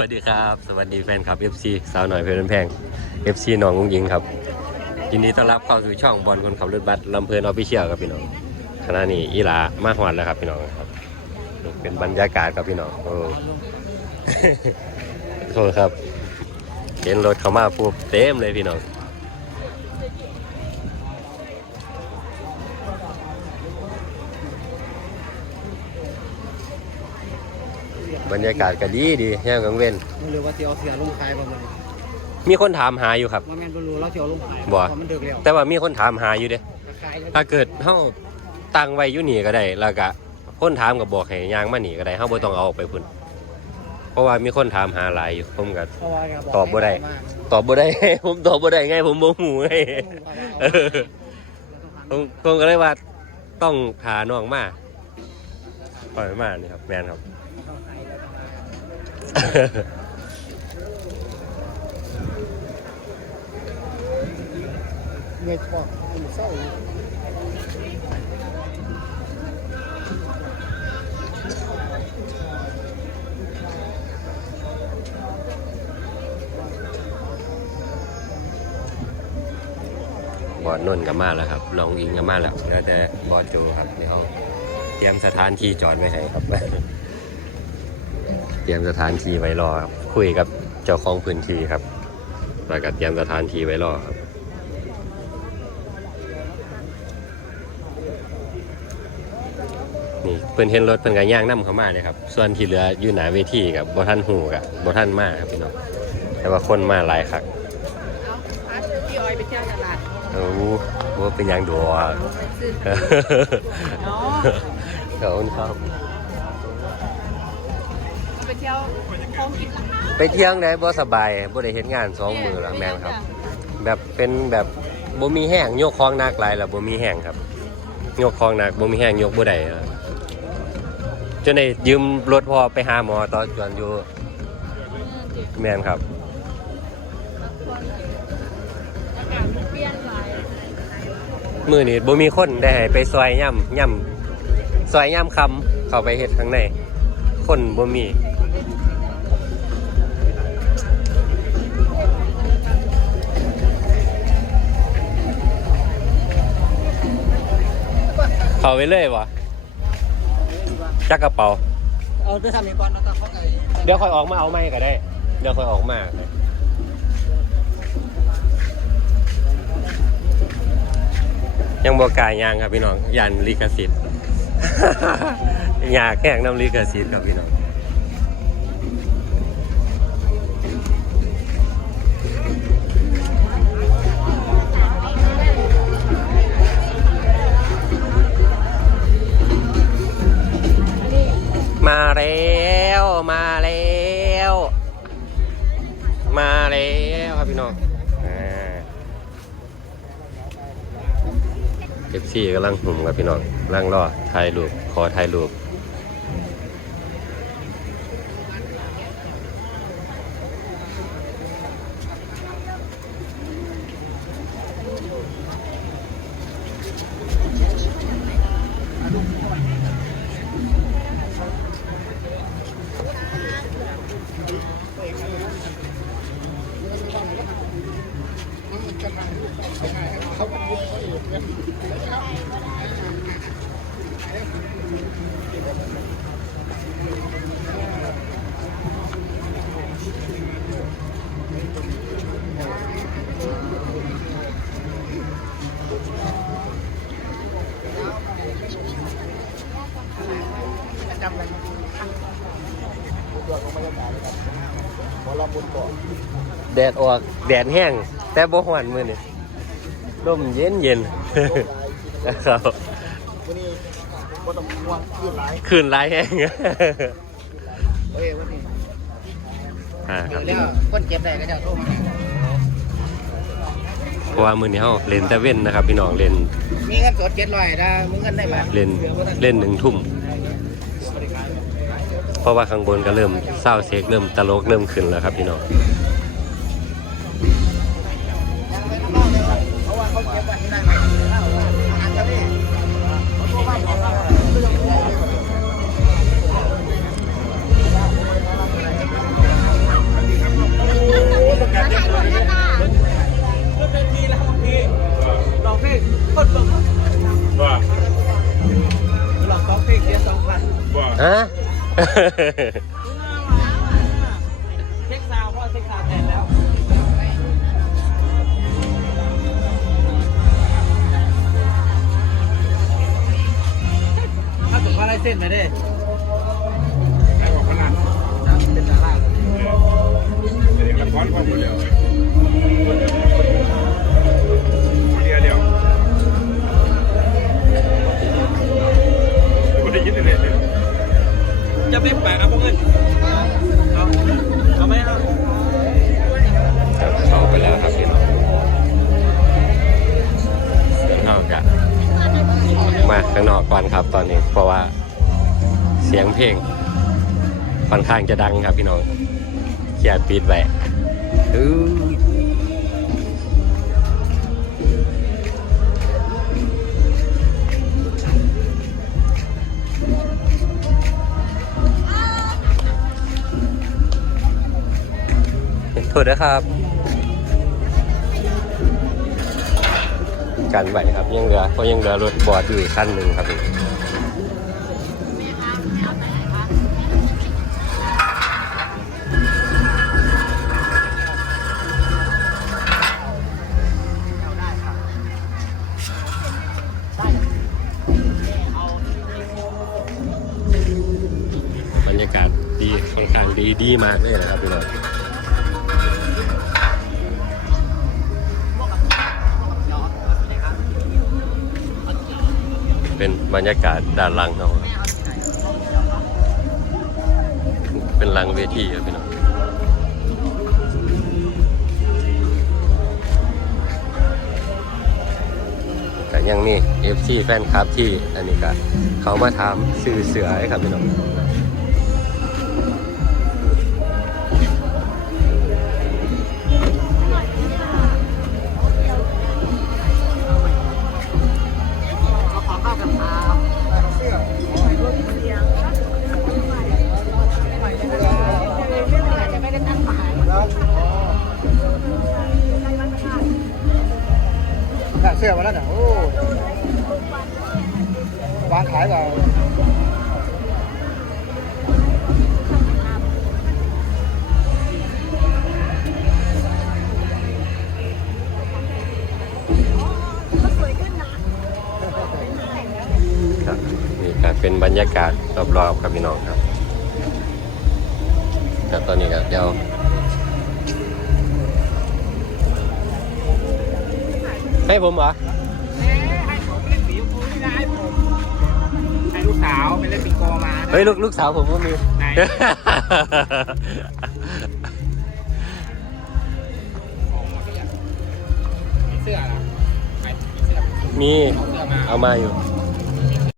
วัสดีครับ สวัสดีแฟนคลับ FC สาวหน่อยเพลินแพง FC น้องกุ้งยิงครับยินดีต้อนรับเข้าสู่ช่องบอลคนขับรถบัสลำเพลินออฟฟิเชียลครับพี่น้องขณะนี้อีหลามาหวานแล้วครับพี่น้องครับนี่เป็นบรรยากาศครับพี่น้องโอ้ โทษครับเห็นรถเข้ามาปุ๊บเต็มเลยพี่น้อง บรรยากาศก็ดีดีแย่งกังเว้นมันรู้ว่าเสียวเสียลงขายประมาณนี้มีคนถามหาอยู่ครับ ว่าแม่นบรู้เราเสียวลงขายบ่ เพราะมันดึกแล้วแต่ว่ามีคนถามหาอยู่เด้ขายเลยถ้าเกิดเฮาตั้งไว้อยู่นี่ก็ได้แล้วก็คนถามก็บอกให้ย่างมานี่ก็ได้เฮาบ่ต้องเอาออกไปพุ่นเพราะว่ามีคนถามหาหลายอยู่ผมก็ เพราะว่าแกตอบบ่ได้ตอบบ่ได้ ผมตอบบ่ได้ไงผมบ่ฮู้ไง เออ ผมผมก็เลยว่าต้องพาน้องมาปล่อยมานี่ครับแม่นครับ เงินบอนเศร้าบอดนนกับมาแล้วครับน้องอิงกับมาแล้วแล้วแต่บอดโจครับในห้องเตรียมสถานที่จอดไว้ให้ครับ เตรียมสถานที่ไว้รอครับคุยกับเจ้าของพื้นที่ครับแล้วก็เตรียมสถานที่ไว้รอครับนี่เพิ่นเห็นรถเพิ่นก็ย่างนํเข้ามาเลยครับ ส่วนที่เหลืออยู่หน้าเวทีกับบ่ทันหูกับบ่ทันมาครับพี่น้องแต่ว่าคนมาหลายคักเอาพัดพี่ออยไปเที่ยวตลาดโอ้โหเป็นหยังดัวซื้อเนาะขอบคุณครับไปเที่ยวของกินไปเที่ยงได้บ่สบายบ่ได้เฮ็ดงานสองมือแล้วแม่นครับ แบบเป็นแบบบ่มีแห้งยกคองหนักหลายแล้วบ่มีแห้งครับยกคองหนักบ่มีแห้งยกบ่ได้ครับจนได้ยืมรถพ่อไปหาหมอตอนจวนอยู่แม่นครับอากาศมันเปลี่ยนหลายมื้อนี้บ่มีคนได้ให้ไปซอยย่ำย่ำซอยย่ำคำเข้าไปเฮ็ดข้างในคนบ่มี เข้าไปเลยวะจักกระเป๋า เอาด้วยทำนี้ก่อนแล้วก็เขาไอ้เดี๋ยวค่อยออกมาเอาไม่ก็ได้ เดี๋ยวค่อยออกมายังบอกกล้ายยางครับพี่น้องยันลิขสิทธิ์อยากแข่งน้ำลิขสิทธิ์ครับพี่น้อง แล้วมาแล้ว มาแล้วครับพี่น้องเอฟซีกำลังหุ่มครับพี่น้องกำลังรอถ่ายรูปขอถ่ายรูป แดดออกแดดแห้ง แต่บ่หวนมือเนี่ยลมเย็นเย็นครับ ว่าต้องวางขึ้นหลายคืนไรแห้งเอ้ยวันนี้อ่าครับเดี๋ยวคนเก็บได้ก็จะโทรมาเพราะว่ามือนี้เขาเล่นแต่เว้นนะครับ พี่น้องเล่นมีเงินสดเจ็ดร้อยได้มึงเงินได้ไหมเล่นเล่นหนึ่งทุ่ม เพราะว่าข้างบนก็เริ่มเศร้าเซ็กเริ่มตลกเริ่มขึ้นแล้วครับพี่น้อง เช็คซาวเพราะเช็คซาวแทนแล้ว ถ้าถึงว่าไรเส้นไปดิ ค่อนข้างจะดังครับพี่น้องเขียดปิดไว้อื้อโทษนะครับ กันไหวครับยังเหลือเพราะยังเหลือรถบอดอยู่อีกคันหนึ่งครับ ดีดีมากเลยนะครับพี่น้องเป็นบรรยากาศด้านหล่างเนาะเป็นหลังเวทีครับพี่น้องก็ยังมี FC แฟนคลับที่อันนี้ก็เขามาถามซื้อเสือให้ครับพี่น้อง วางขายเปล่าครับนี่ก็เป็นบรรยากาศรอบๆครับพี่น้องครับแต่ตอนนี้ก็เดี๋ยวให้ผมเหรอ ฮ้ยลูกลูกสาวผมก็มีไหนเสื้อเหรอไหนเสื้อมี เอาเสื้อมาเอามาอยู่เ